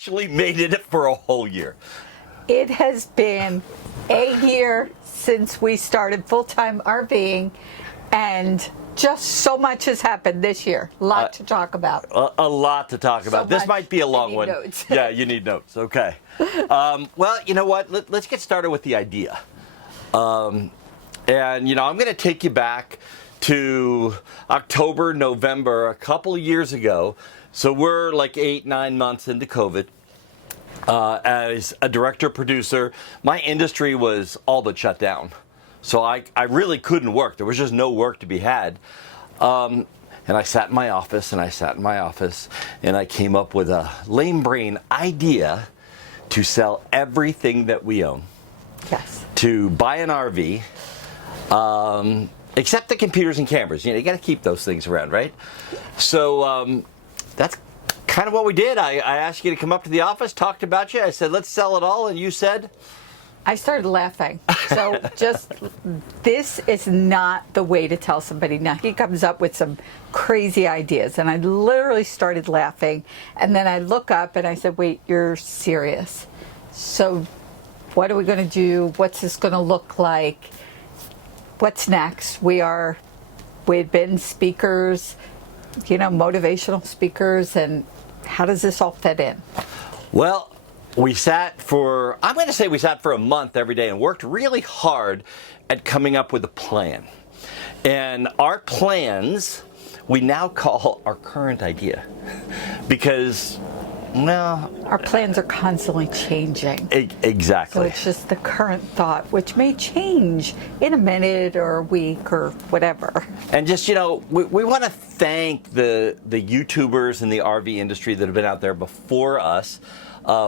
actually made it for a whole year. It has been a year since we started full-time RVing, and just so much has happened this year. A lot to talk about. A lot to talk about. This might be a long one. Notes. Yeah, you need notes. Okay. Well, you know what? Let's get started with the idea. And, I'm going to take you back to October, November, a couple of years ago. So we're like 8-9 months into COVID. As a director-producer, my industry was all but shut down. So I really couldn't work. There was just no work to be had. And I sat in my office, and I came up with a lame brain idea to sell everything that we own. Yes. To buy an RV, except the computers and cameras. You got to keep those things around, right? So that's kind of what we did. I asked you to come up to the office, talked about you. I said, let's sell it all, and you said? I started laughing. So this is not the way to tell somebody. Now, he comes up with some crazy ideas, and I literally started laughing. And then I look up, and I said, wait, you're serious. So what are we going to do? What's this going to look like? What's next? We'd been speakers, motivational speakers, and how does this all fit in? Well, we sat for a month every day and worked really hard at coming up with a plan. And our plans, we now call our current idea. Because, well, our plans are constantly changing. Exactly. So it's just the current thought, which may change in a minute or a week or whatever. And just, we want to thank the YouTubers in the RV industry that have been out there before us.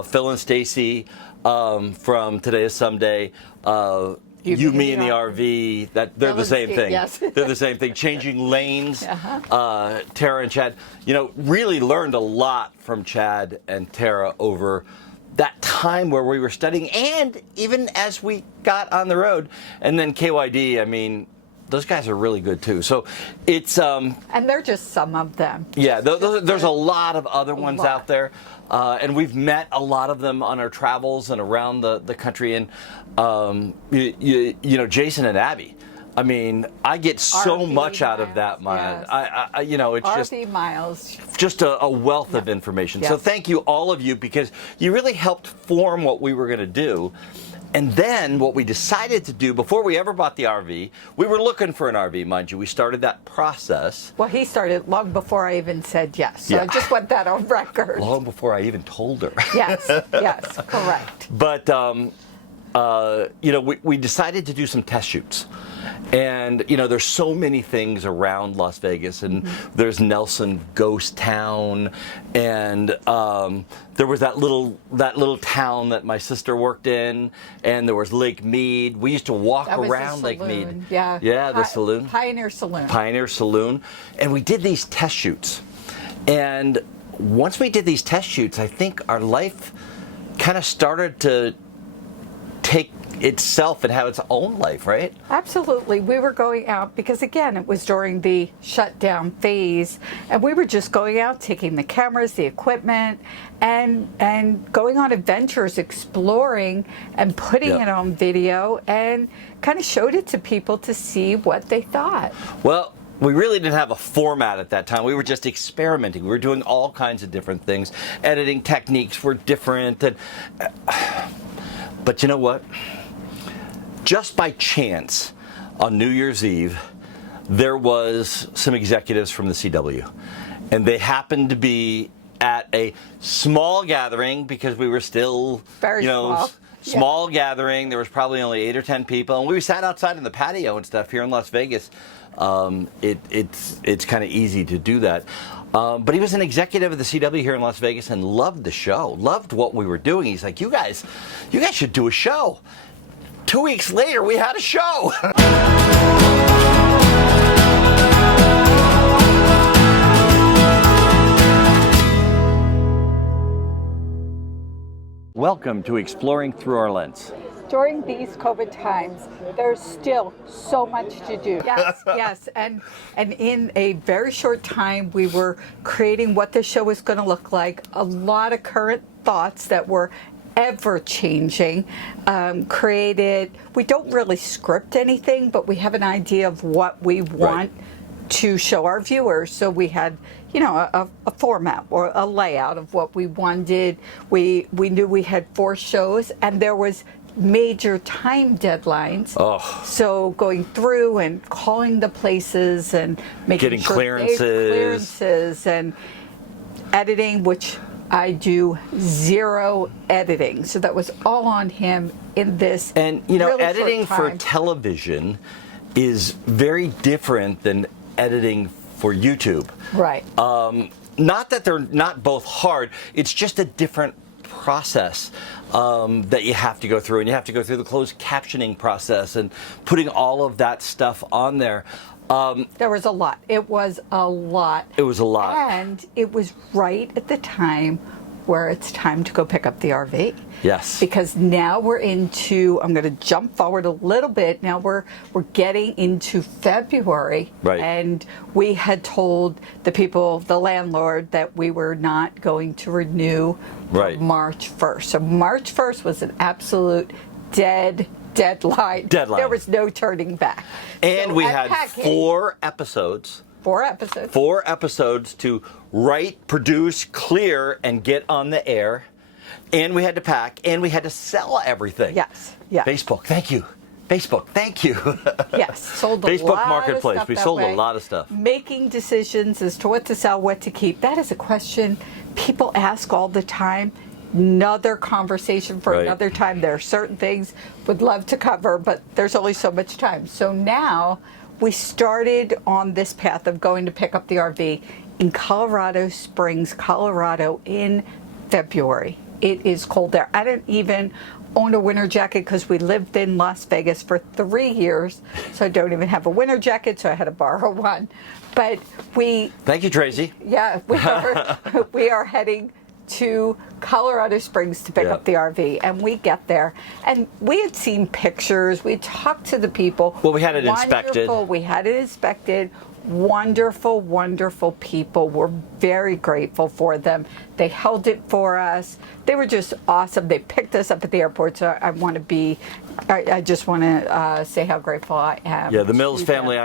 Phil and Stacy from Today is Someday, You, Me, and the RV, they're the same thing. Yes. They're the same thing. Changing Lanes, Tara and Chad, really learned a lot from Chad and Tara over that time where we were studying, and even as we got on the road. And then KYD, those guys are really good too. So it's and they're just some of them. Yeah, there's a lot of other ones out there, and we've met a lot of them on our travels and around the country. And Jason and Abby. I get so RV much out of that. Yes. It's RV miles. Just a wealth of information. Yes. So thank you, all of you, because you really helped form what we were going to do. And then what we decided to do before we ever bought the RV, we were looking for an RV, mind you. We started that process. Well, he started long before I even said yes. So I just want that on record. Long before I even told her. Yes, correct. But, we decided to do some test shoots. And, there's so many things around Las Vegas, and there's Nelson Ghost Town, and there was that little town that my sister worked in, and there was Lake Mead. We used to walk around Lake Mead. Yeah. Yeah, the saloon. Pioneer Saloon. And we did these test shoots. And once we did these test shoots, I think our life kind of started to take itself and have its own life, right? Absolutely. We were going out because, again, it was during the shutdown phase, and we were just going out, taking the cameras, the equipment, and going on adventures, exploring and putting it on video, and kind of showed it to people to see what they thought. Well, we really didn't have a format at that time. We were just experimenting. We were doing all kinds of different things. Editing techniques were different. But you know what? Just by chance, on New Year's Eve, there was some executives from the CW. And they happened to be at a small gathering because we were still, very small gathering. There was probably only 8 or 10 people. And we sat outside in the patio and stuff here in Las Vegas. It's kind of easy to do that. But he was an executive of the CW here in Las Vegas and loved the show, loved what we were doing. He's like, you guys should do a show. 2 weeks later, we had a show. Welcome to Exploring Through Our Lens. during these COVID times, there's still so much to do. Yes, yes. And in a very short time, we were creating what the show was going to look like. A lot of current thoughts that were ever changing. We don't really script anything, but we have an idea of what we want to show our viewers. So we had, a format or a layout of what we wanted. We knew we had 4 shows, and there was major time deadlines. Oh. So going through and calling the places and making getting sure clearances and editing, which I do 0 editing. So that was all on him in this. And really editing short for time. television is very different than editing for YouTube. Right. Not that they're not both hard. It's just a different process that you have to go through, and you have to go through the closed captioning process and putting all of that stuff on there. There was a lot. It was a lot. It was a lot. And it was right at the time where it's time to go pick up the RV. Yes. Because now we're into, I'm going to jump forward a little bit. Now we're getting into February. Right. And we had told the people, the landlord, that we were not going to renew Right. March 1st. So March 1st was an absolute deadline. There was no turning back. And So we at had Patti, 4 episodes. 4 episodes. 4 episodes to write, produce, clear, and get on the air. And we had to pack, and we had to sell everything. Yes. Yes. Facebook, thank you. Facebook, thank you. Yes. Sold a Facebook lot Marketplace. Of stuff We that sold way. a lot of stuff. Making decisions as to what to sell, what to keep. That is a question people ask all the time. Another conversation for Right. another time. There are certain things would love to cover, but there's only so much time. So now we started on this path of going to pick up the RV in Colorado Springs, Colorado in February. It is cold there. I didn't even own a winter jacket because we lived in Las Vegas for 3 years, so I don't even have a winter jacket, so I had to borrow one. But Thank you, Tracy. yeah, we are heading to Colorado Springs to pick up the RV, and we get there, and we had seen pictures, we talked to the people. Well, we had it inspected. We had it inspected. Wonderful, wonderful people. We're very grateful for them. They held it for us. They were just awesome. They picked us up at the airport, so I just want to say how grateful I am. Yeah, the Mills family,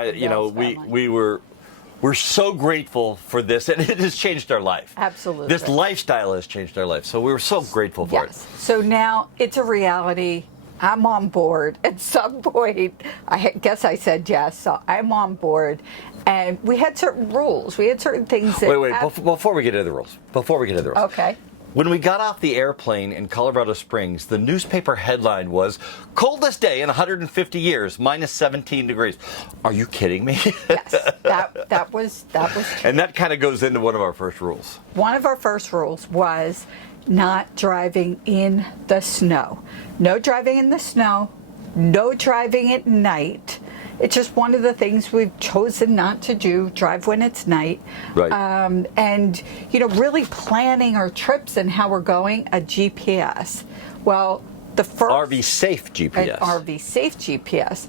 we're so grateful for this, and it has changed our life. Absolutely. This lifestyle has changed our life, so we were so grateful for it. So now it's a reality. I'm on board. At some point, I guess I said yes, so I'm on board. And we had certain rules. We had certain things that... Wait, before we get into the rules. Okay. When we got off the airplane in Colorado Springs, the newspaper headline was, "Coldest day in 150 years, minus 17 degrees." Are you kidding me? Yes, that was true. And that kind of goes into one of our first rules. One of our first rules was not driving in the snow. No driving in the snow, no driving at night. It's just one of the things we've chosen not to do, drive when it's night. Right. And, really planning our trips and how we're going, a GPS. Well, the first... RV Safe GPS. An RV Safe GPS.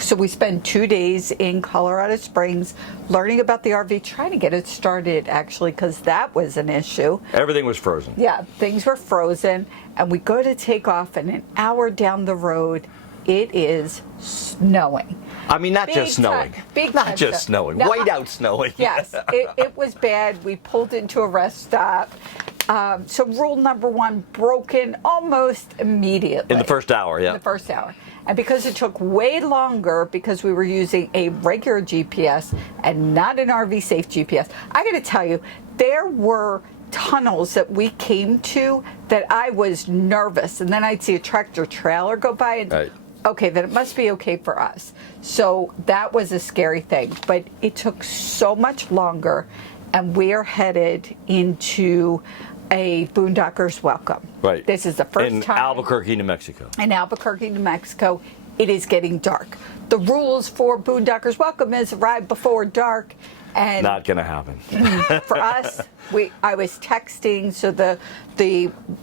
So we spend 2 days in Colorado Springs learning about the RV, trying to get it started, actually, because that was an issue. Everything was frozen. Yeah, things were frozen, and we go to take off, and an hour down the road, it is snowing. I mean, not just snowing. Not just snowing. No, White out snowing. Yes, it was bad. We pulled into a rest stop. So rule number 1, broken almost immediately. In the first hour, yeah. In the first hour. And because it took way longer, because we were using a regular GPS and not an RV Safe GPS, I got to tell you, there were tunnels that we came to that I was nervous. And then I'd see a tractor trailer go by and, right. Okay, then it must be okay for us. So that was a scary thing. But it took so much longer, and we are headed into a boondocker's welcome. Right. This is the first time. In Albuquerque, New Mexico. In Albuquerque, New Mexico, it is getting dark. The rules for boondocker's welcome is arrive before dark, And not going to happen. for us, I was texting, so the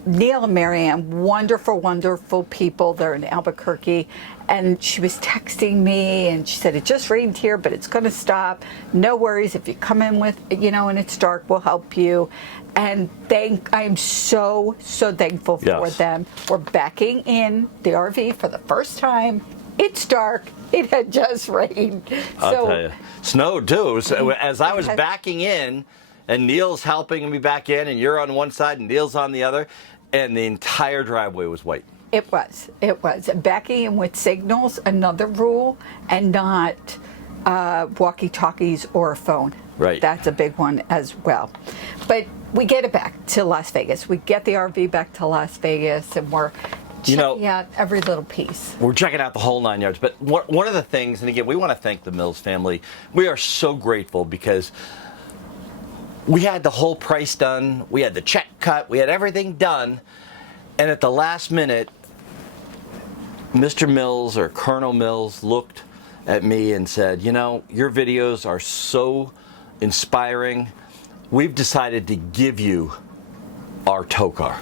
Neil and Marianne, wonderful people. They're in Albuquerque, and she was texting me, and she said, it just rained here, but it's going to stop. No worries. If you come in with, and it's dark, we'll help you. And I'm so thankful for Yes. them. We're backing in the RV for the first time. It's dark. It had just rained. I'll tell you. Snowed too. So as I was backing in, and Neil's helping me back in, and you're on one side and Neil's on the other, and the entire driveway was white. It was. Backing in with signals, another rule, and not walkie-talkies or a phone. Right. That's a big one as well. But we get it back to Las Vegas. We get the RV back to Las Vegas, and we're checking out every little piece. We're checking out the whole 9 yards. But one of the things, and again, we want to thank the Mills family. We are so grateful because we had the whole price done. We had the check cut. We had everything done. And at the last minute, Mr. Mills or Colonel Mills looked at me and said, your videos are so inspiring. We've decided to give you our tow car,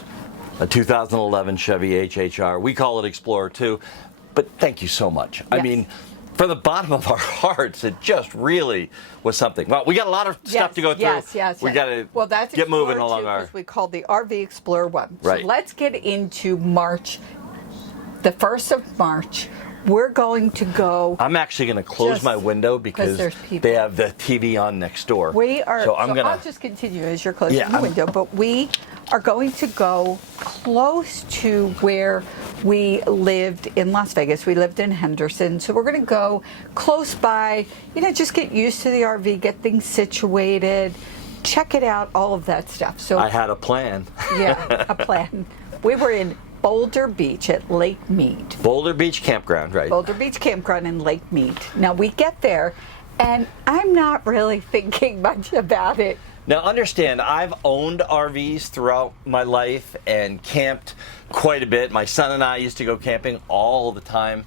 a 2011 Chevy HHR. We call it Explorer 2, but thank you so much. Yes. I mean, from the bottom of our hearts, it just really was something. Well, we got a lot of stuff to go through. Yes. We got to that's get Explorer moving along 2, our... we called the RV Explorer 1. Right. So let's get into March, the 1st of March. We're going to go... I'm actually going to close my window because they have the TV on next door. We are... So I'll just continue as you're closing the window. But we are going to go close to where we lived in Las Vegas. We lived in Henderson. So we're going to go close by, just get used to the RV, get things situated, check it out, all of that stuff. So I had a plan. Yeah, a plan. We were in Boulder Beach at Lake Mead. Boulder Beach Campground, right. Boulder Beach Campground in Lake Mead. Now we get there, and I'm not really thinking much about it. Now understand, I've owned RVs throughout my life and camped quite a bit. My son and I used to go camping all the time.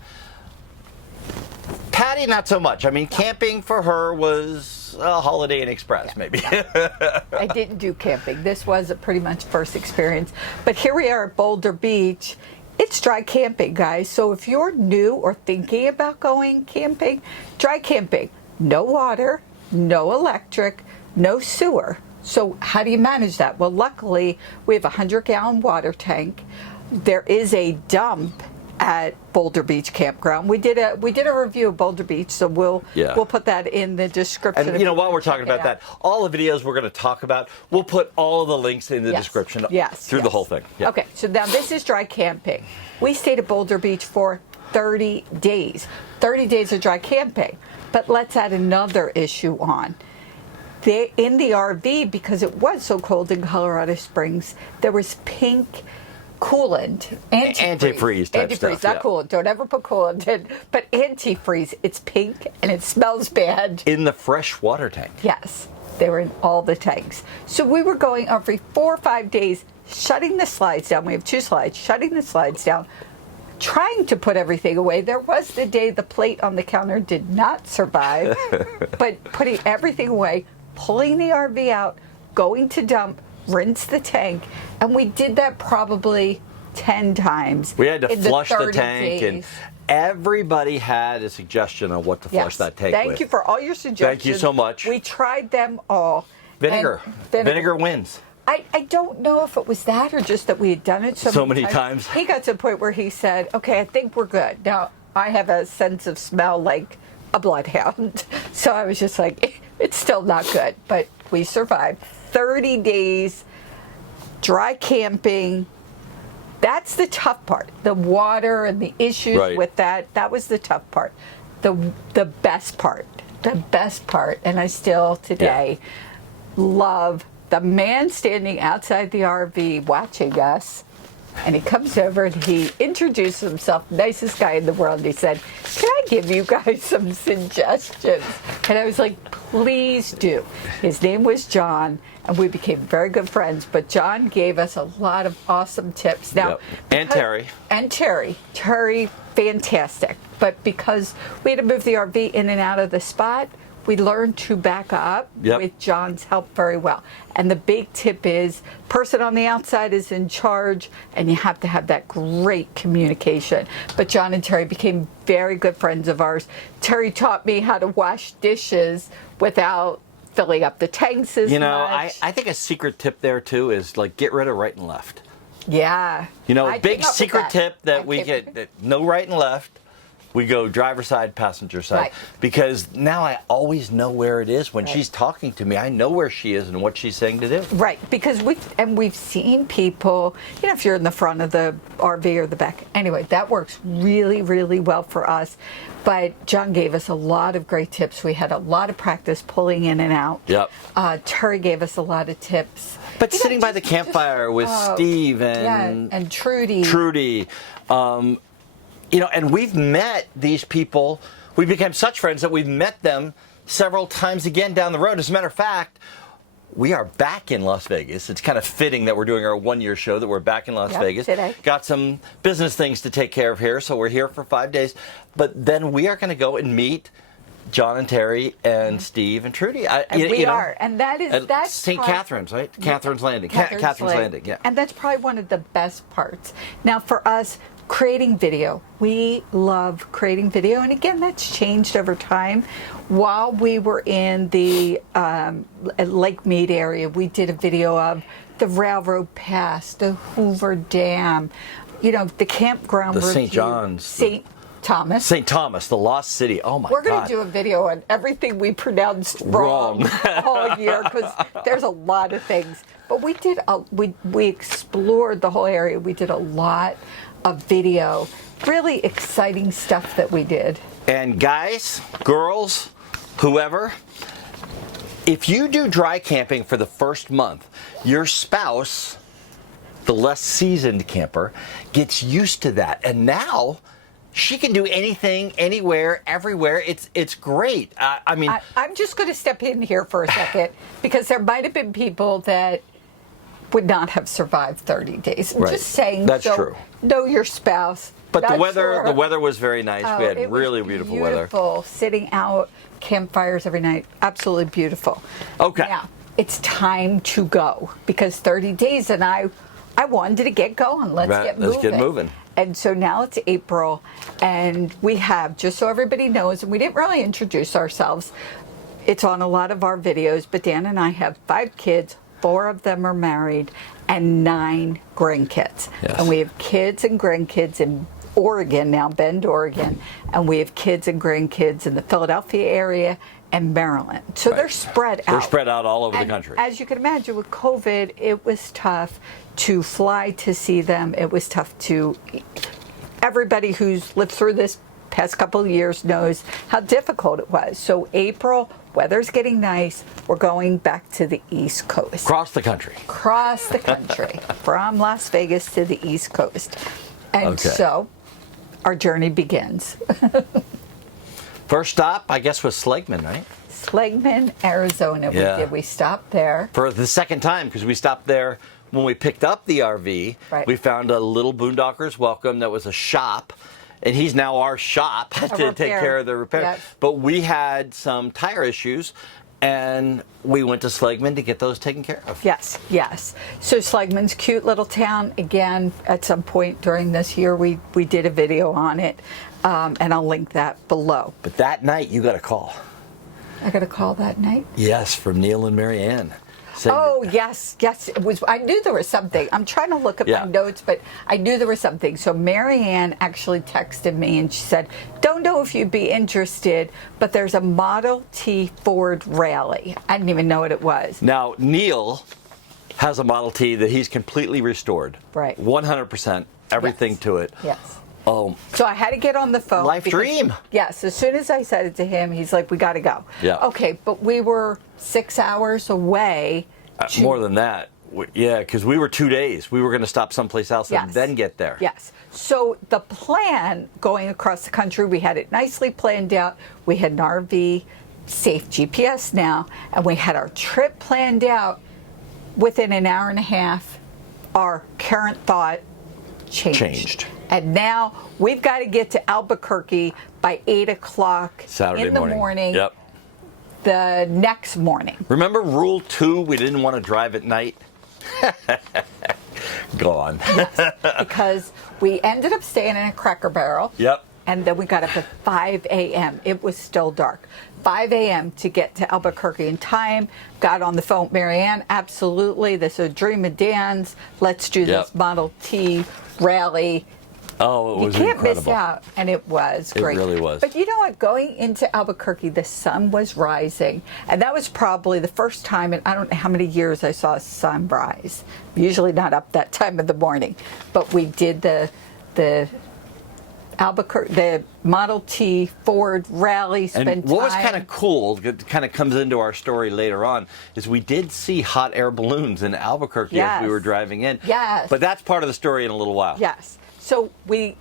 Patti, not so much. I mean, camping for her was a Holiday Inn Express, maybe. I didn't do camping. This was a pretty much first experience. But here we are at Boulder Beach. It's dry camping, guys. So if you're new or thinking about going camping, dry camping. No water, no electric, no sewer. So how do you manage that? Well, luckily, we have a 100-gallon water tank. There is a dump at Boulder Beach Campground. We did a review of Boulder Beach, so we'll put that in the description. And while we're talking about that, all the videos we're going to talk about, we'll put all of the links in the description through the whole thing. Yeah. Okay, so now this is dry camping. We stayed at Boulder Beach for 30 days. 30 days of dry camping. But let's add another issue on. In the RV, because it was so cold in Colorado Springs, there was pink coolant, antifreeze type stuff, not coolant. Don't ever put coolant in, but antifreeze. It's pink and it smells bad. In the fresh water tank. Yes, they were in all the tanks. So we were going every 4 or 5 days, shutting the slides down. We have 2 slides, shutting the slides down, trying to put everything away. There was the day the plate on the counter did not survive, but putting everything away, pulling the RV out, going to dump, rinse the tank, and we did that probably 10 times. We had to flush the tank, and everybody had a suggestion on what to flush that tank with. Thank you for all your suggestions. Thank you so much. We tried them all. Vinegar. Vinegar wins. I don't know if it was that or just that we had done it so many times. He got to the point where he said, okay, I think we're good. Now, I have a sense of smell like a bloodhound. So I was just like, it's still not good. But we survived 30 days, dry camping. That's the tough part. The water and the issues with that was the tough part. The best part, and I still today love the man standing outside the RV watching us. And he comes over and he introduced himself, nicest guy in the world. And he said, can I give you guys some suggestions? And I was like, please do. His name was John, and we became very good friends. But John gave us a lot of awesome tips. Now, and Terry. And Terry. Terry, fantastic. But because we had to move the RV in and out of the spot, we learned to back up Yep. with John's help very well. And the big tip is, person on the outside is in charge, and you have to have that great communication. But John and Terry became very good friends of ours. Terry taught me how to wash dishes without filling up the tanks as You know, much. I think a secret tip there too is like get rid of right and left. Yeah. You know, I a big came up with secret tip I that we came- get, that no right and left. We go driver side, passenger side. Right. Because now I always know where it is. When Right. she's talking to me, I know where she is and what she's saying to do. Right, because we've seen people, you know, if you're in the front of the RV or the back. Anyway, that works really, really well for us. But John gave us a lot of great tips. We had a lot of practice pulling in and out. Yep. Terry gave us a lot of tips. But You know, sitting by the campfire with Steve and Trudy. Trudy, you know, and we've met these people. We became such friends that we've met them several times again down the road. As a matter of fact, we are back in Las Vegas. It's kind of fitting that we're doing our one-year show, that we're back in Las Yep, Vegas. today. Got some business things to take care of here, so we're here for 5 days. But then we are going to go and meet John and Terry and Steve and Trudy. And we you know, are, and that's St. probably- Catherine's, right? Catherine's Landing. Catherine's Catherine's Landing, yeah. And that's probably one of the best parts. Now, for us, creating video. We love creating video. And again, that's changed over time. While we were in the Lake Mead area, we did a video of the railroad pass, the Hoover Dam, you know, the campground The St. review, John's. St. Thomas. St. Thomas, the lost city. Oh my God. We're going to do a video on everything we pronounced wrong all year, because there's a lot of things. But we did we explored the whole area. We did a lot of video, really exciting stuff that we did. And guys, girls, whoever, if you do dry camping for the first month, your spouse, the less seasoned camper, gets used to that. And now she can do anything, anywhere, everywhere. It's great. I mean, I'm just going to step in here for a second, because there might have been people that would not have survived 30 days. I'm Right. just saying. That's so true. Know your spouse. but the Not weather, sure. the weather was very nice. Oh, We had it was really beautiful weather. Beautiful, sitting out, campfires every night. Absolutely beautiful. Okay. Now, it's time to go, because 30 days, and I wanted to get going. Let's Right, get moving. let's get moving. And so now it's April, and we have, just so everybody knows, and we didn't really introduce ourselves, it's on a lot of our videos, but Dan and I have 5 kids, 4 of them are married, and 9 grandkids. Yes. And we have kids and grandkids in Oregon now, Bend, Oregon, and we have kids and grandkids in the Philadelphia area and Maryland. So they're spread out. They're spread out all over the And country. as you can imagine, with COVID, it was tough to fly to see them. It was tough to. Everybody who's lived through this past couple of years knows how difficult it was. So April, weather's getting nice. We're going back to the East Coast. Across the country. Across the country, from Las Vegas to the East Coast. And Okay. so our journey begins. First stop, I guess, was Slegman, right? Slegman, Arizona. Yeah. We stopped there. For the second time, because we stopped there when we picked up the RV. Right. We found a little Boondockers Welcome that was a shop, and he's now our shop to take repair. care of the repair. Yes. But we had some tire issues, and we went to Slegman to get those taken care of. Yes, yes. So Slegman's cute little town. Again, at some point during this year, we did a video on it, and I'll link that below. But that night, you got a call. I got a call that night. Yes, from Neil and Mary Ann. Saying Oh, yes, yes. It was. I knew there was something. I'm trying to look at Yeah. my notes, but I knew there was something. So Mary Ann actually texted me, and she said, "Don't know if you'd be interested, but there's a Model T Ford Rally." I didn't even know what it was. Now, Neil has a Model T that he's completely restored. Right. 100%, everything Yes. to it. Yes. Oh, So I had to get on the phone. Life dream. Yes, as soon as I said it to him, he's like, "We got to go." Yeah. Okay, but we were 6 hours away. to- more than that. Yeah, because we were 2 days. We were going to stop someplace else and Yes. then get there. Yes. So the plan going across the country, we had it nicely planned out. We had an RV, safe GPS now, and we had our trip planned out. Within an hour and a half, our current thought changed. And now we've got to get to Albuquerque by 8 o'clock Saturday in the morning. morning. Yep. the next morning. Remember rule 2, we didn't want to drive at night? Gone. Yes, because we ended up staying in a Cracker Barrel. Yep. And then we got up at 5 a.m. It was still dark. 5 a.m. to get to Albuquerque in time. Got on the phone with Marianne. Absolutely. This is a dream of Dan's. Let's do this Model T rally. Oh, it was You can't incredible. miss out. And it was great. It really was. But you know what? Going into Albuquerque, the sun was rising. And that was probably the first time in I don't know how many years I saw a sunrise. Usually not up that time of the morning. But we did the Albuquerque, the Model T Ford rally, spent And what was kind of cool, it kind of comes into our story later on, is we did see hot air balloons in Albuquerque as we were driving in. Yes. But that's part of the story in a little while. Yes. So we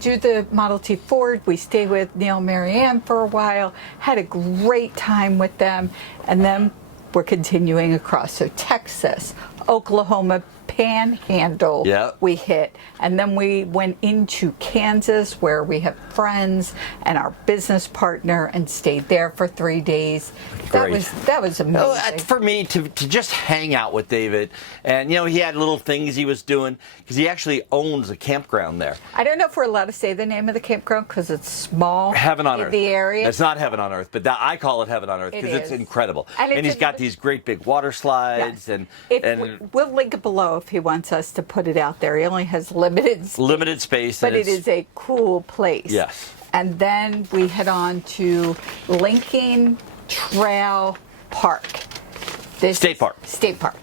do the Model T Ford. We stay with Neil and Marianne for a while. Had a great time with them. And then we're continuing across. So Texas, Oklahoma, Panhandle we hit. And then we went into Kansas where we have friends and our business partner and stayed there for 3 days. Great. That was amazing. Well, for me, to just hang out with David, and he had little things he was doing, because he actually owns a campground there. I don't know if we're allowed to say the name of the campground because it's small. Heaven on in Earth. The area. It's not Heaven on Earth, but I call it Heaven on Earth because it's incredible. And he's got these great big water slides, and we'll link it below if he wants us to put it out there. He only has limited space, but it is a cool place. Yes. And then we head on to Lincoln Trail Park. State Park. State Park.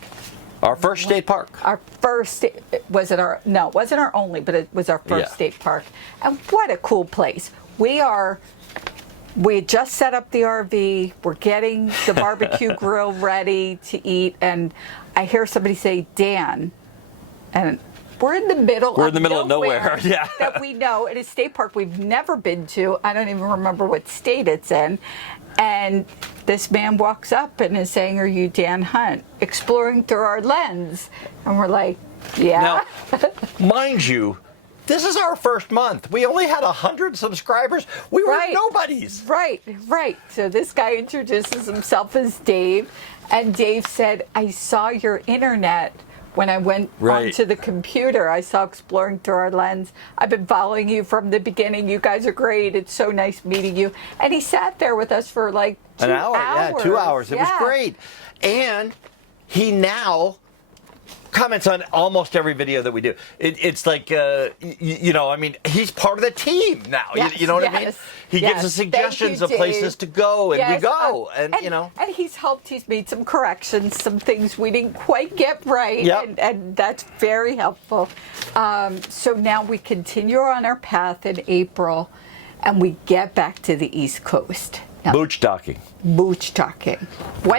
Our first state park. Our first, it wasn't our only, but it was our first state park. And what a cool place. We had just set up the RV. We're getting the barbecue grill ready to eat. And I hear somebody say, Dan. And we're in the middle of nowhere. Yeah. That we know. It is a state park we've never been to. I don't even remember what state it's in. And this man walks up and is saying, "Are you Dan Hunt?" Exploring through our lens. And we're like, yeah. Now, mind you, this is our first month. We only had 100 subscribers. We were nobodies. Right. So this guy introduces himself as Dave. And Dave said, "I saw your internet when I went onto the computer. I saw Exploring Through Our Lens. I've been following you from the beginning. You guys are great. It's so nice meeting you." And he sat there with us for like 2 hours. Yeah, 2 hours. It was great. And he now comments on almost every video that we do. It's like, I mean, he's part of the team now. Yes, you know what I mean? He gives us suggestions of places to go, and we go. And he's helped. He's made some corrections, some things we didn't quite get right, and that's very helpful. So now we continue on our path in April, and we get back to the East Coast. Moochdocking. Moochdocking.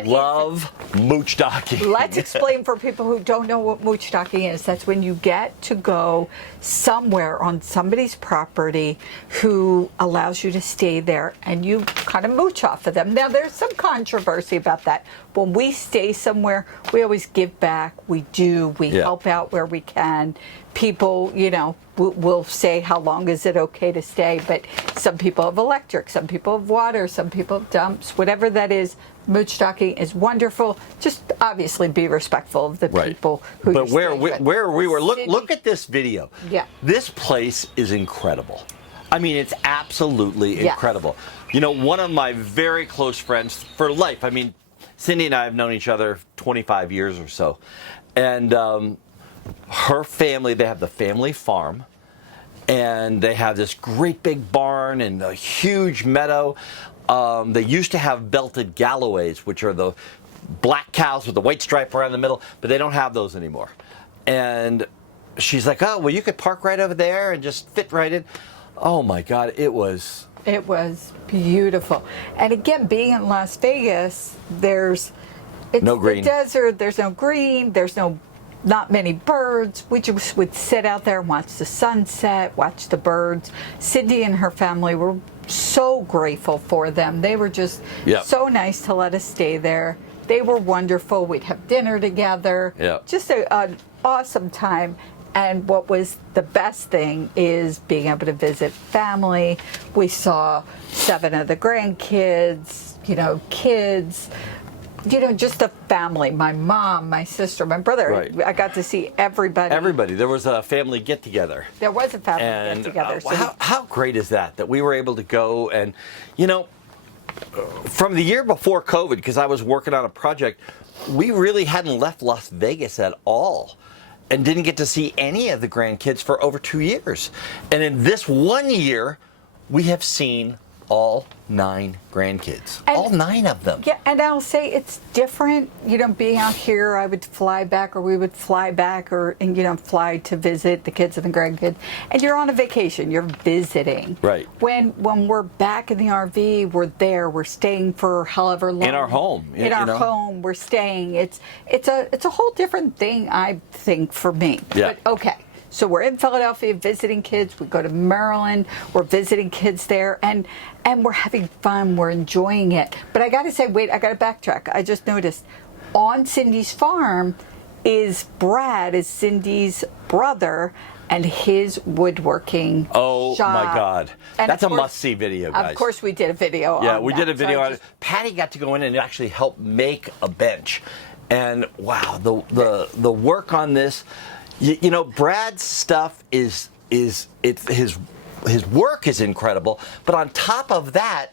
Love moochdocking. Let's explain for people who don't know what moochdocking is. That's when you get to go somewhere on somebody's property who allows you to stay there and you kind of mooch off of them. Now, there's some controversy about that. When we stay somewhere, we always give back. We help out where we can. People, will say, how long is it okay to stay? But some people have electric, some people have water, some people have dumps, whatever that is. Moochdocking is wonderful. Just obviously be respectful of the people who. But where we were, look at this video. Yeah. This place is incredible. I mean, it's absolutely incredible. One of my very close friends for life. I mean, Cindy and I have known each other 25 years or so, and her family, they have the family farm, and they have this great big barn and a huge meadow. They used to have belted Galloways, which are the black cows with the white stripe around the middle, but they don't have those anymore. And she's like, "Oh, well, you could park right over there and just fit right in." Oh my God, it was beautiful. And again, being in Las Vegas, it's no green. The desert. There's no green. There's not many birds. We just would sit out there and watch the sunset, watch the birds. Cindy and her family were so grateful for them. They were just so nice to let us stay there. They were wonderful. We'd have dinner together. Just an awesome time. And what was the best thing is being able to visit family. We saw 7 of the grandkids. kids, just the family, my mom, my sister, my brother. Right. I got to see everybody. Everybody. There was a family get-together. There was a family get-together. How great is that we were able to go and, from the year before COVID, because I was working on a project, we really hadn't left Las Vegas at all and didn't get to see any of the grandkids for over 2 years. And in this 1 year, we have seen all 9 grandkids. All 9 of them. Yeah, and I'll say it's different, being out here, I would fly back, or we would fly back, and fly to visit the kids and the grandkids. And you're on a vacation, you're visiting. Right. When we're back in the RV, we're staying for however long. In our home. In our home, we're staying. It's a whole different thing, I think, for me. Yeah. But okay. So we're in Philadelphia visiting kids. We go to Maryland. We're visiting kids there, and we're having fun. We're enjoying it. But I got to say, wait, I got to backtrack. I just noticed on Cindy's farm is Brad, is Cindy's brother, and his woodworking Oh shop. my God. And that's a must-see video, guys. Of course we did a video on Yeah, we that. did a video So on it. Patti got to go in and actually help make a bench. And wow, the work on this, Brad's stuff his work is incredible, but on top of that,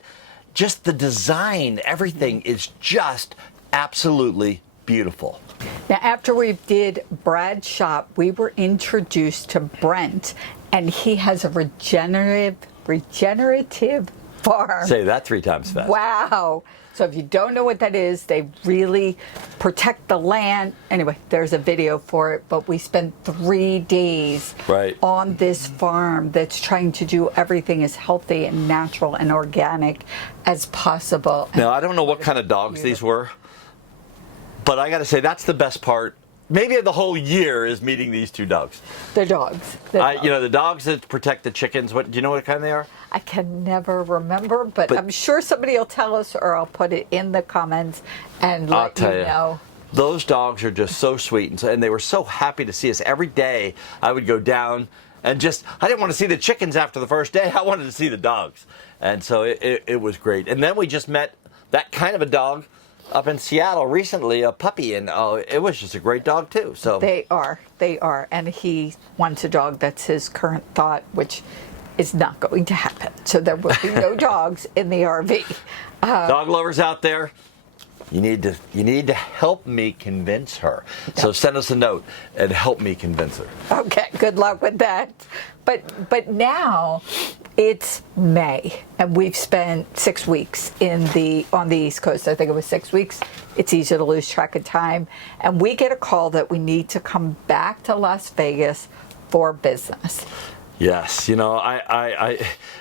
just the design, everything is just absolutely beautiful. Now, after we did Brad's shop, we were introduced to Brent, and he has a regenerative farm. Say that 3 times fast. Wow. So if you don't know what that is, they really protect the land. Anyway, there's a video for it, but we spent 3 days on this farm that's trying to do everything as healthy and natural and organic as possible. Now, I don't know what kind of dogs these were, but I got to say, that's the best part. Maybe of the whole year is meeting these 2 dogs. They're dogs. The dogs that protect the chickens. Do you know what kind they are? I can never remember, but I'm sure somebody will tell us, or I'll put it in the comments and let you know. Those dogs are just so sweet, and they were so happy to see us. Every day I would go down and I didn't want to see the chickens after the first day. I wanted to see the dogs. And so it was great. And then we just met that kind of a dog up in Seattle recently, a puppy, and it was just a great dog too. So they are, and he wants a dog. That's his current thought, which is not going to happen. So there will be no dogs in the RV. Dog lovers out there, you need to help me convince her. So send us a note and help me convince her. Okay, good luck with that. But now it's May, and we've spent 6 weeks on the East Coast. I think it was 6 weeks. It's easy to lose track of time. And we get a call that we need to come back to Las Vegas for business. Yes, it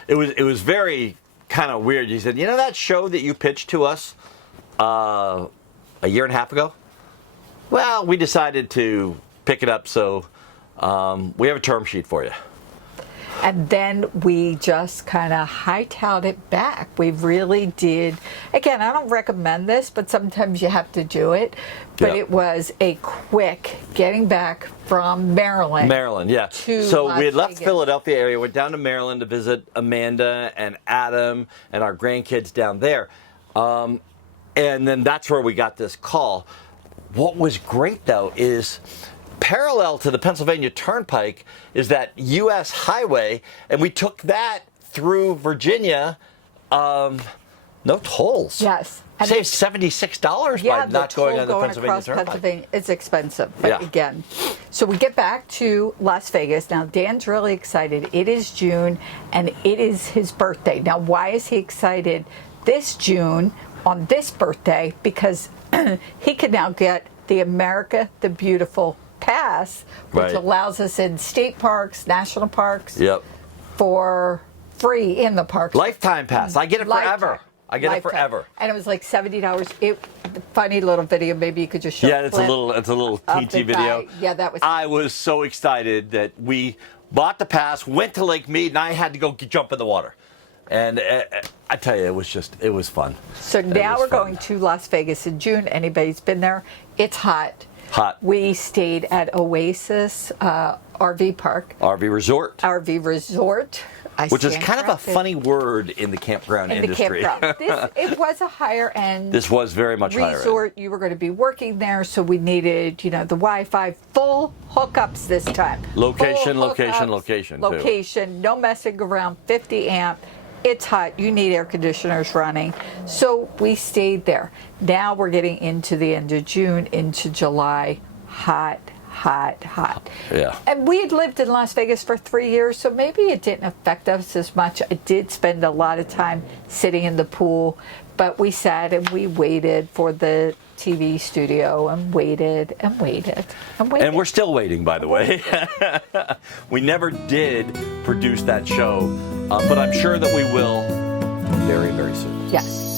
was very kind of weird. You said, that show that you pitched to us a year and a half ago? Well, we decided to pick it up, so we have a term sheet for you. And then we just kind of hightailed it back. We really did. Again, I don't recommend this, but sometimes you have to do it. But it was a quick getting back from Maryland. Yeah. So Las we had left Vegas. Philadelphia area, went down to Maryland to visit Amanda and Adam and our grandkids down there. And then that's where we got this call. What was great, though, is parallel to the Pennsylvania Turnpike is that U.S. highway, and we took that through Virginia, no tolls. Yes. Saved $76 by not going on the Pennsylvania Turnpike. Pennsylvania, it's expensive, but again. So we get back to Las Vegas. Now, Dan's really excited. It is June, and it is his birthday. Now, why is he excited this June on this birthday? Because he can now get the America the Beautiful pass, which allows us in state parks, national parks, for free in the parks. Lifetime pass. I get it forever. I get it forever. And it was like $70. Funny little video. Maybe you could just show. Yeah, it's a little teensy video. Yeah, that was. I was so excited that we bought the pass, went to Lake Mead, and I had to go jump in the water. And I tell you, it was fun. So now we're going to Las Vegas in June. Anybody's been there? It's hot. Hot. We stayed at Oasis RV park, RV resort. RV resort. Which is kind of a funny word in the campground industry. The campground. It was a higher end. This was very much higher end. Resort. You were going to be working there, so we needed, the Wi-Fi, full hookups this time. Location, Full location, hookups, location, too. Location, no messing around, 50 amp. It's hot. You need air conditioners running. So we stayed there. Now we're getting into the end of June, into July. Hot. Yeah. And we had lived in Las Vegas for 3 years, so maybe it didn't affect us as much. I did spend a lot of time sitting in the pool, but we sat and we waited for the TV studio and waited and waited and waited. And we're still waiting, by the way. We never did produce that show, but I'm sure that we will very, very soon. Yes.